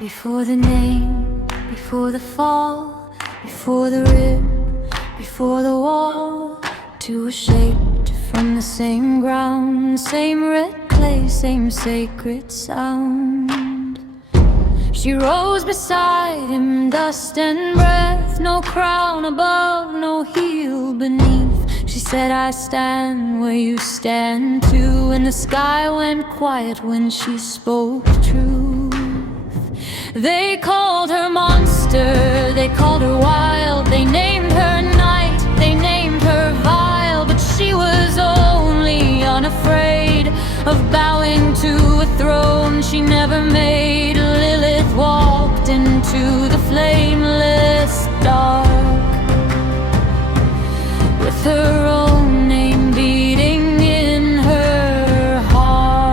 Before the name, before the fall, before the rib, before the wall, two were shaped from the same ground, same red clay, same sacred sound. She rose beside him, dust and breath, no crown above, no heel beneath. She said, I stand where you stand too, and the sky went quiet when she spoke truth. They called her monster, they called her wild, they named her night, they named her vile, but she was only unafraid of bowing to a throne she never made. Lilith walked into the flameless dark, with her own name beating in her heart.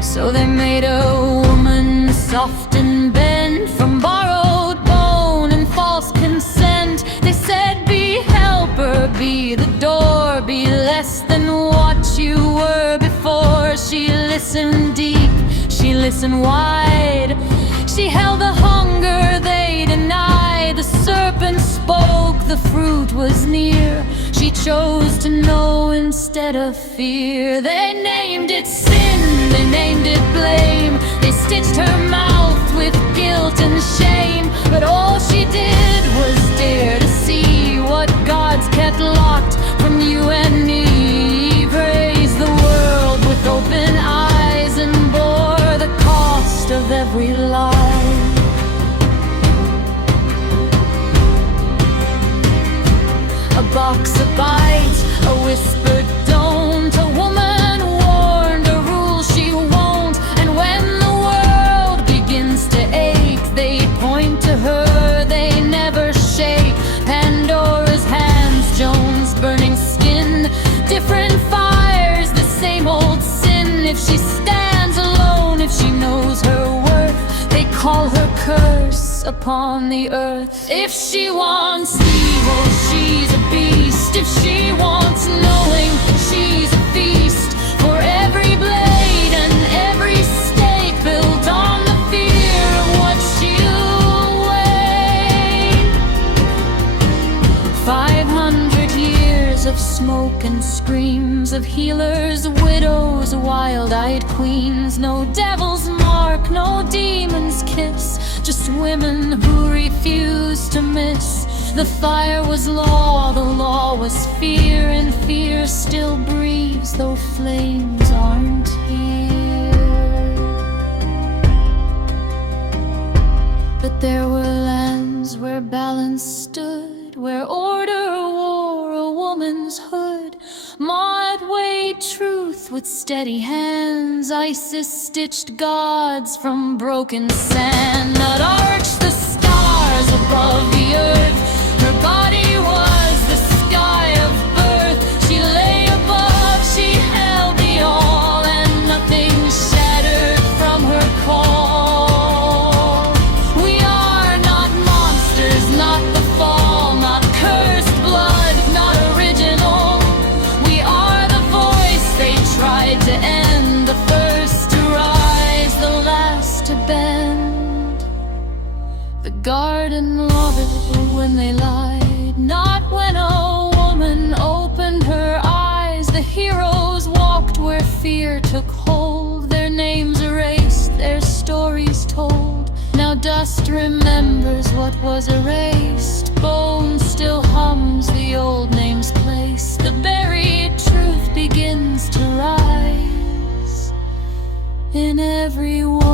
So they made a woman soft and bent from borrowed bone and false consent. They said, be helper, be the door, be less than what you were before. She listened deep, she listened wide, she held the hunger they denied. The serpent spoke, the fruit was near. She chose to know instead of fear. They named it sin, they named it blame. They stitched her mouth with guilt and shame. But all she did was dare to see what gods kept locked from you and me. Praise the world with open eyes and bore the cost of every lie. A box of bites, a whispered don't, a woman warned, a rule she won't. And when the world begins to ache, they point to her, they never shake. Pandora's hands, Joan's burning skin, different fires, the same old sin. If she stands alone, if she knows her worth, they call her curse upon the earth. If she wants evil, she's a beast. If she wants knowing, she's a feast. For every blade and every stake built on the fear of what she'll weigh. 500 years of smoke and screams, of healers, widows, wild-eyed queens. No devil's mark, no demon's kiss, just women who refused to miss. The fire was law, the law was fear, and fear still breathes though flames aren't here. But there were lands where balance stood, where order wore a woman's hood. Maud weighed truth with steady hands, Isis stitched gods from broken sand. That arched the stars above the earth, her body was the sky of birth. She lay above, she held the all, and nothing shattered from her call. We are not monsters, not the fall, not cursed blood, not original. We are the voice they tried to end, the first to rise, the last to bend. The garden lauded when they lied, not when a woman opened her eyes. The heroes walked where fear took hold, their names erased, their stories told. Now dust remembers what was erased, bone still hums the old name's place. The buried truth begins to rise in everyone.